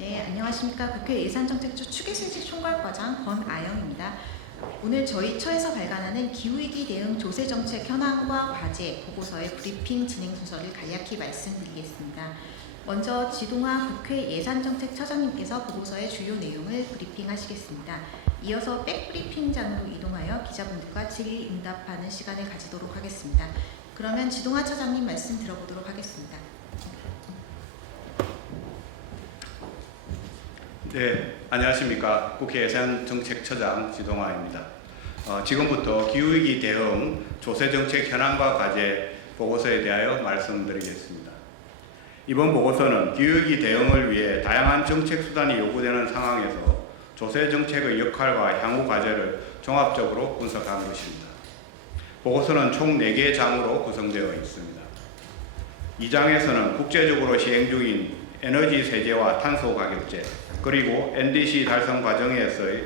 네, 안녕하십니까. 국회 예산정책처 추계실직 총괄과장 권아영입니다. 오늘 저희 처에서 발간하는 기후위기 대응 조세정책 현황과 과제 보고서의 브리핑 진행 순서를 간략히 말씀드리겠습니다. 먼저 지동화 국회 예산정책처장님께서 보고서의 주요 내용을 브리핑하시겠습니다. 이어서 백브리핑장으로 이동하여 기자분들과 질의응답하는 시간을 가지도록 하겠습니다. 그러면 지동화 처장님 말씀 들어보도록 하겠습니다. 네, 안녕하십니까. 국회 예산정책처장 지동화입니다. 지금부터 기후위기 대응 조세정책 현황과 과제 보고서에 대하여 말씀드리겠습니다. 이번 보고서는 기후위기 대응을 위해 다양한 정책 수단이 요구되는 상황에서 조세정책의 역할과 향후 과제를 종합적으로 분석한 것입니다. 보고서는 총 4개의 장으로 구성되어 있습니다. 2장에서는 국제적으로 시행 중인 에너지 세제와 탄소 가격제, 그리고 NDC 달성 과정에서의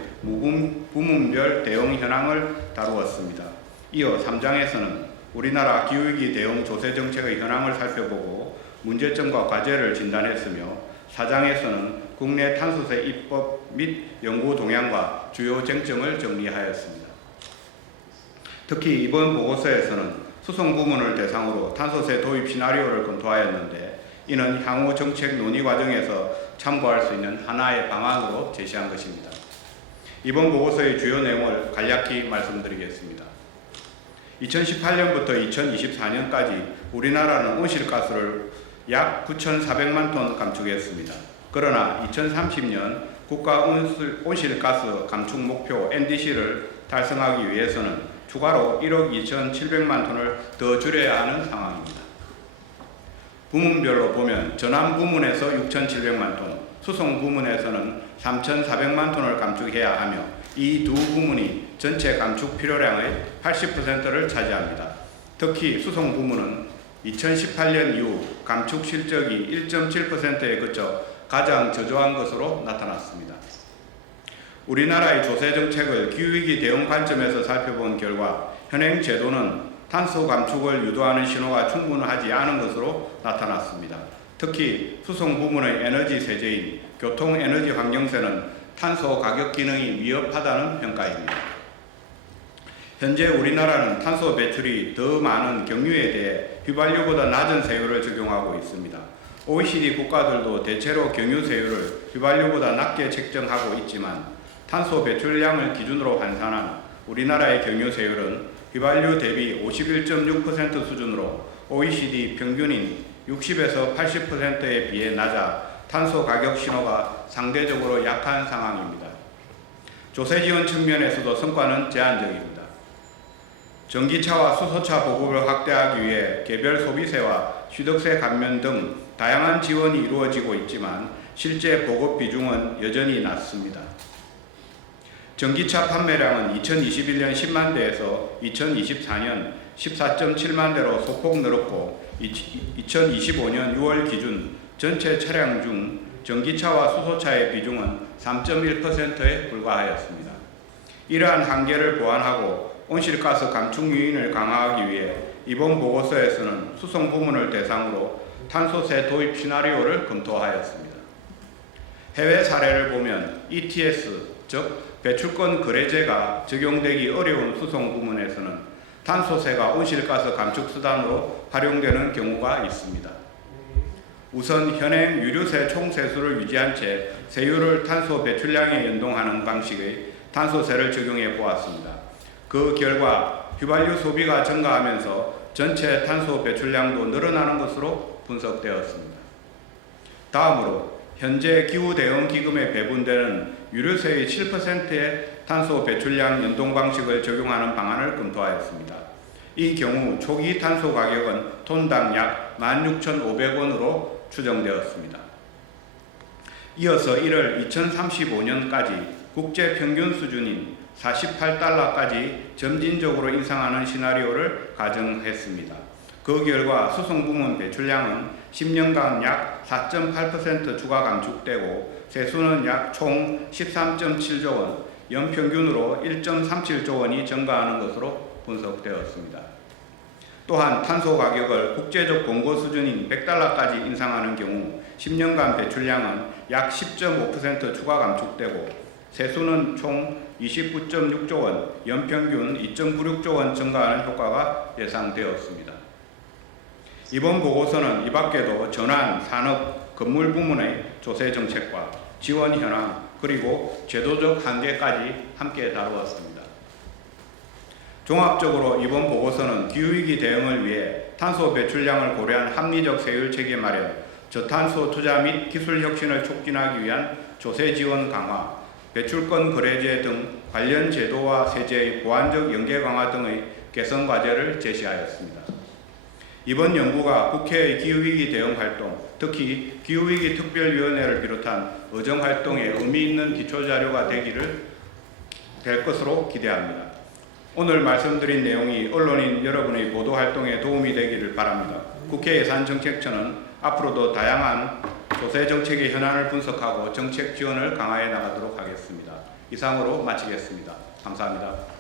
부문별 대응 현황을 다루었습니다. 이어 3장에서는 우리나라 기후위기 대응 조세정책의 현황을 살펴보고 문제점과 과제를 진단했으며 4장에서는 국내 탄소세 입법 및 연구 동향과 주요 쟁점을 정리하였습니다. 특히 이번 보고서에서는 수송 부문을 대상으로 탄소세 도입 시나리오를 검토하였는데 이는 향후 정책 논의 과정에서 참고할 수 있는 하나의 방안으로 제시한 것입니다. 이번 보고서의 주요 내용을 간략히 말씀드리겠습니다. 2018년부터 2024년까지 우리나라는 온실가스를 약 9,400만 톤 감축했습니다. 그러나 2030년 국가 온실가스 감축 목표 NDC를 달성하기 위해서는 추가로 1억 2,700만 톤을 더 줄여야 하는 상황입니다. 부문별로 보면 전환 부문에서 6,700만 톤, 수송 부문에서는 3,400만 톤을 감축해야 하며 이 두 부문이 전체 감축 필요량의 80%를 차지합니다. 특히 수송 부문은 2018년 이후 감축 실적이 1.7%에 그쳐 가장 저조한 것으로 나타났습니다. 우리나라의 조세정책을 기후위기 대응 관점에서 살펴본 결과 현행 제도는 탄소 감축을 유도하는 신호가 충분하지 않은 것으로 나타났습니다. 특히 수송 부문의 에너지 세제인 교통에너지 환경세는 탄소 가격 기능이 위협하다는 평가입니다. 현재 우리나라는 탄소 배출이 더 많은 경유에 대해 휘발유보다 낮은 세율을 적용하고 있습니다. OECD 국가들도 대체로 경유 세율을 휘발유보다 낮게 책정하고 있지만 탄소 배출량을 기준으로 환산한 우리나라의 경유 세율은 휘발유 대비 51.6% 수준으로 OECD 평균인 60에서 80%에 비해 낮아 탄소 가격 신호가 상대적으로 약한 상황입니다. 조세 지원 측면에서도 성과는 제한적입니다. 전기차와 수소차 보급을 확대하기 위해 개별 소비세와 취득세 감면 등 다양한 지원이 이루어지고 있지만 실제 보급 비중은 여전히 낮습니다. 전기차 판매량은 2021년 10만 대에서 2024년 14.7만 대로 소폭 늘었고 2025년 6월 기준 전체 차량 중 전기차와 수소차의 비중은 3.1%에 불과하였습니다. 이러한 한계를 보완하고 온실가스 감축 유인을 강화하기 위해 이번 보고서에서는 수송 부문을 대상으로 탄소세 도입 시나리오를 검토하였습니다. 해외 사례를 보면 ETS, 즉 배출권 거래제가 적용되기 어려운 수송 부문에서는 탄소세가 온실가스 감축 수단으로 활용되는 경우가 있습니다. 우선 현행 유류세 총세수를 유지한 채 세율을 탄소 배출량에 연동하는 방식의 탄소세를 적용해 보았습니다. 그 결과 휘발유 소비가 증가하면서 전체 탄소 배출량도 늘어나는 것으로 분석되었습니다. 다음으로 현재 기후대응기금에 배분되는 유류세의 7%의 탄소 배출량 연동 방식을 적용하는 방안을 검토하였습니다. 이 경우 초기 탄소 가격은 톤당 약 16,500원으로 추정되었습니다. 이어서 이를 2035년까지 국제 평균 수준인 48달러까지 점진적으로 인상하는 시나리오를 가정했습니다. 그 결과 수송 부문 배출량은 10년간 약 4.8% 추가 감축되고 세수는 약 총 13.7조 원, 연평균으로 1.37조 원이 증가하는 것으로 분석되었습니다. 또한 탄소 가격을 국제적 공고 수준인 $100까지 인상하는 경우 10년간 배출량은 약 10.5% 추가 감축되고 세수는 총 29.6조 원, 연평균 2.96조 원 증가하는 효과가 예상되었습니다. 이번 보고서는 이 밖에도 전환, 산업, 건물 부문의 조세 정책과 지원 현황, 그리고 제도적 한계까지 함께 다루었습니다. 종합적으로 이번 보고서는 기후위기 대응을 위해 탄소 배출량을 고려한 합리적 세율 체계 마련, 저탄소 투자 및 기술 혁신을 촉진하기 위한 조세 지원 강화, 배출권 거래제 등 관련 제도와 세제의 보완적 연계 강화 등의 개선 과제를 제시하였습니다. 이번 연구가 국회의 기후위기 대응 활동, 특히 기후위기 특별위원회를 비롯한 의정활동에 의미 있는 기초자료가 될 것으로 기대합니다. 오늘 말씀드린 내용이 언론인 여러분의 보도활동에 도움이 되기를 바랍니다. 국회 예산정책처는 앞으로도 다양한 조세 정책의 현안을 분석하고 정책 지원을 강화해 나가도록 하겠습니다. 이상으로 마치겠습니다. 감사합니다.